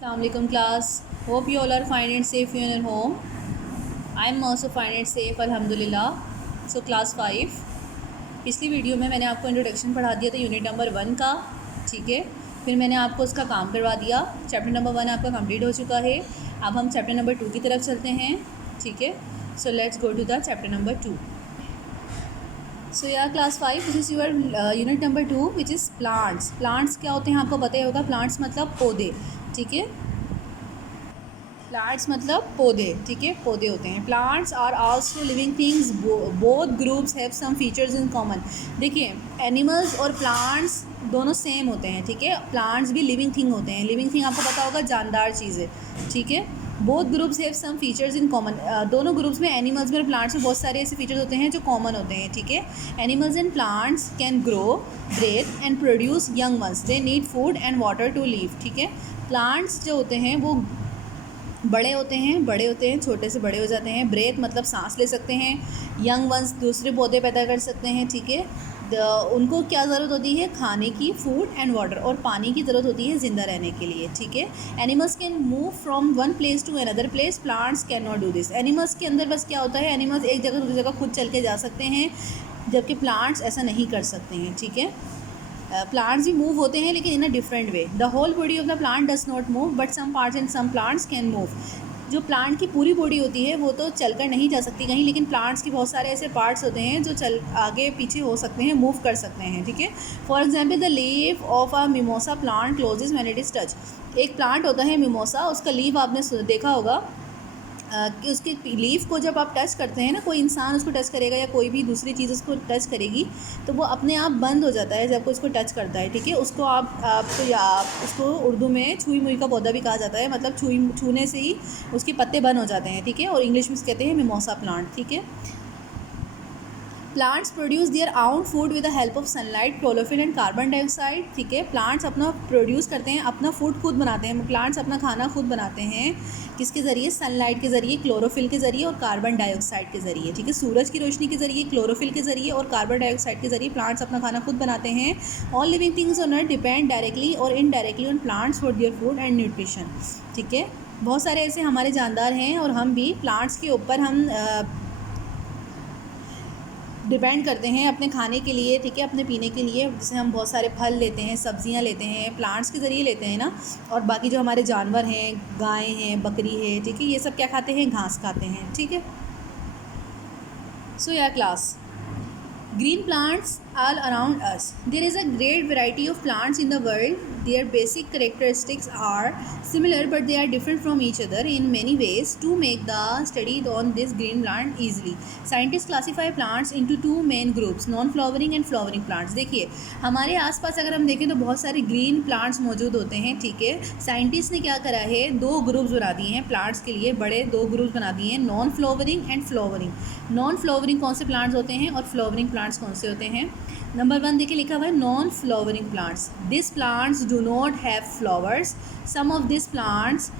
Assalamualaikum class. Hope you all are fine and safe in your home. I'm also fine and safe alhamdulillah. So class 5. पिछली video में मैंने आपको introduction पढ़ा दिया था unit number 1 का, ठीक है। फिर मैंने आपको उसका काम करवा दिया। चैप्टर नंबर 1 आपका कंप्लीट हो चुका है। अब हम चैप्टर नंबर 2 की तरफ चलते हैं, ठीक है। So let's go to the chapter number 2. So yeah class 5 this is your unit number 2 which is plants. Plants क्या होते हैं आपको पता ही होगा. प्लांट्स मतलब पौधे, ठीक है. प्लांट्स मतलब पौधे, ठीक है, पौधे होते हैं. Plants are also living things. Both groups have some features in common. देखिए, एनिमल्स और प्लांट्स दोनों सेम होते हैं, ठीक है. प्लांट्स भी लिविंग थिंग होते हैं. लिविंग थिंग आपको पता होगा जानदार चीज़ है, ठीक है. Both groups have some features in common. दोनों ग्रुप्स में, एनिमल्स में और प्लांट्स में बहुत सारे ऐसे फीचर्स होते हैं जो कॉमन होते हैं, ठीक है. Animals and plants can grow, breathe and produce young ones. They need food and water to live, ठीक है. प्लांट्स जो होते हैं वो बड़े होते हैं, छोटे से बड़े हो जाते हैं. ब्रेथ मतलब सांस ले सकते हैं. यंग वंस दूसरे पौधे पैदा कर सकते हैं, ठीक है. उनको क्या ज़रूरत होती है? खाने की, फूड एंड वाटर, और पानी की ज़रूरत होती है ज़िंदा रहने के लिए, ठीक है. Animals can move from one place to another place. Plants can not do this. Animals के अंदर बस क्या होता है, एनिमल्स एक जगह दूसरी जगह खुद चल के जा सकते हैं, जबकि प्लांट्स ऐसा नहीं कर सकते हैं, ठीक है. प्लांट्स भी मूव होते हैं लेकिन in a different way. The whole body of the plant does not move but some parts and some plants can move. जो प्लांट की पूरी बॉडी होती है वो तो चलकर नहीं जा सकती कहीं, लेकिन प्लांट्स के बहुत सारे ऐसे पार्ट्स होते हैं जो चल आगे पीछे हो सकते हैं, मूव कर सकते हैं, ठीक है. For example the leaf of a mimosa plant closes when it is touch. एक प्लांट होता है मिमोसा, उसका लीफ आपने देखा होगा कि उसके लीफ को जब आप टच करते हैं ना, कोई इंसान उसको टच करेगा या कोई भी दूसरी चीज़ उसको टच करेगी तो वो अपने आप बंद हो जाता है जब कोई उसको टच करता है, ठीक है. उसको आप उसको उर्दू में छुई मुई का पौधा भी कहा जाता है. मतलब छूने से ही उसके पत्ते बंद हो जाते हैं, ठीक है. और इंग्लिश में कहते हैं मिमोसा प्लांट, ठीक है. प्लांट्स प्रोड्यूस दियर आउन food with the help of sunlight, chlorophyll and carbon dioxide, ठीक है. प्लांट्स अपना प्रोड्यूस करते हैं, अपना फूड खुद बनाते हैं. प्लांट्स अपना खाना खुद बनाते हैं किसके ज़रिए? सनलाइट के ज़रिए, क्लोरोफिल के ज़रिए और कार्बन डाइऑक्साइड के ज़रिए, ठीक है. सूरज की रोशनी के ज़रिए, क्लोरोफिल के ज़रिए और कार्बन डाइऑक्साइड के ज़रिए प्लांट्स अपना खाना खुद बनाते हैं. All living things on earth depend directly और indirectly on plants for their food and nutrition, ठीक है. बहुत सारे ऐसे हमारे जानदार हैं और हम भी प्लांट्स के ऊपर हम डिपेंड करते हैं अपने खाने के लिए, ठीक है, अपने पीने के लिए. जैसे हम बहुत सारे फल लेते हैं, सब्जियां लेते हैं, प्लांट्स के ज़रिए लेते हैं ना. और बाकी जो हमारे जानवर हैं, गाय हैं, बकरी है, ठीक है, ये सब क्या खाते हैं? घास खाते हैं, ठीक है. सो yeah class, green plants all around us. There is a great variety of plants in the world. Their basic characteristics are similar but they are different from each other in many ways. To make the study on this green plant easily, scientists classify plants into two main groups, non-flowering and flowering plants. देखिए, हमारे आसपास अगर हम देखें तो बहुत सारे green plants मौजूद होते हैं, ठीक है. साइंटिस्ट ने क्या करा है, दो ग्रुप्स बना दिए हैं प्लांट्स के लिए, बड़े दो ग्रुप्स बना दिए हैं, non flowering and flowering. Non flowering कौन से प्लांट्स होते हैं और फ्लावरिंग प्लांट्स कौन से होते हैं? नंबर 1 देखिए लिखा हुआ है non flowering plants. This plants do not have flowers. Some of this plants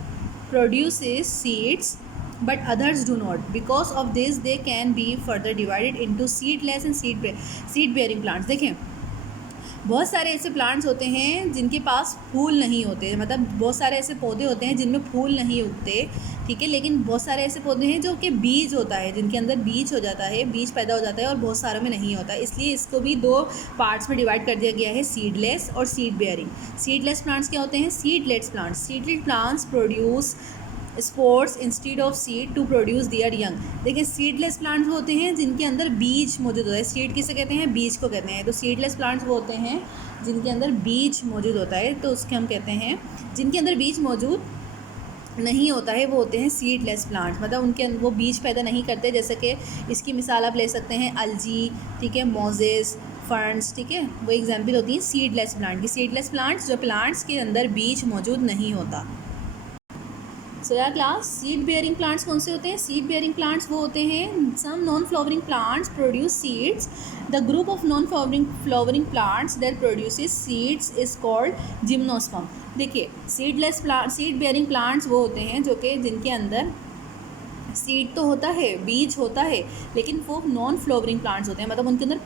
produces seeds but others do not. Because of this they can be further divided into seedless and seed bearing plants. देखें, बहुत सारे ऐसे plants होते हैं जिनके पास फूल नहीं होते, मतलब बहुत सारे ऐसे पौधे होते हैं जिनमें फूल नहीं उगते, ठीक है. लेकिन बहुत सारे ऐसे पौधे हैं जो कि बीज होता है, जिनके अंदर बीज हो जाता है, बीज पैदा हो जाता है, और बहुत सारों में नहीं होता. इसलिए इसको भी दो पार्ट्स में डिवाइड कर दिया गया है, सीडलेस और सीड बेयरिंग. सीडलेस प्लांट्स क्या होते हैं? Seedless plants. Seedless plants produce spores instead of seed to produce their young. देखिए, सीडलेस प्लांट्स वो होते हैं जिनके अंदर बीज मौजूद होता है. सीड किसे कहते हैं? बीज को कहते हैं. तो सीडलेस प्लांट्स वो होते हैं जिनके अंदर बीज मौजूद होता है, तो उसके हम कहते हैं. जिनके अंदर बीज मौजूद नहीं होता है वो होते हैं सीडलेस प्लांट्स. मतलब उनके अंदर वो बीज पैदा नहीं करते. जैसे कि इसकी मिसाल आप ले सकते हैं अलजी, ठीक है, मोजेस, फर्न्स, ठीक है, वो एग्जाम्पल होती है सीडलेस प्लांट की. सीडलेस प्लांट्स जो प्लांट्स के अंदर बीज मौजूद नहीं होता. सो yeah class, seed bearing plants कौन से होते हैं? सीड बेयरिंग प्लांट्स वो होते हैं, some non flowering plants produce seeds. The group of non flowering plants that produces seeds is called gymnosperm. देखिए, सीड बेयरिंग प्लांट्स वो होते हैं जो कि जिनके अंदर सीड तो होता है, बीज होता है, लेकिन वो नॉन फ्लावरिंग प्लांट्स होते हैं, मतलब उनके अंदर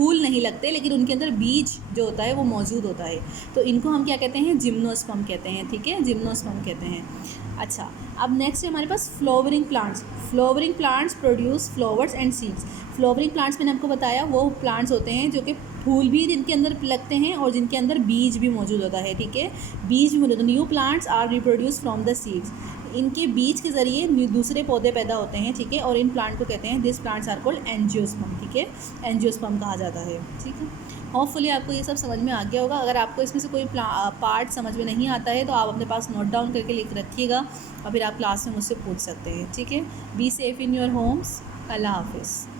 फूल नहीं लगते, लेकिन उनके अंदर बीज जो होता है वो मौजूद होता है। तो इनको हम क्या कहते हैं, जिम्नोस्पर्म कहते हैं, ठीक है, जिम्नोस्पर्म कहते हैं। अच्छा, अब नेक्स्ट है हमारे पास flowering plants. Flowering plants produce flowers and seeds. Flowering plants मैंने आपको बताया वो प्लांट्स होते हैं जो कि फूल भी जिनके अंदर लगते हैं और जिनके अंदर बीज भी मौजूद होता है, ठीक है, बीज भी मौजूद होता है। New plants are reproduce from the seeds. इनके बीज के ज़रिए दूसरे पौधे पैदा होते हैं, ठीक है, और इन प्लांट को कहते हैं, this plants are called angiosperm, ठीक है, एंजियोस्पर्म कहा जाता है, ठीक है। होपफुली आपको ये सब समझ में आ गया होगा। अगर आपको इसमें से कोई पार्ट समझ में नहीं आता है तो आप अपने पास नोट डाउन करके लिख रखिएगा और फिर आप क्लास में मुझसे पूछ सकते हैं, ठीक है। Be safe in your homes. अल्लाह हाफिज़।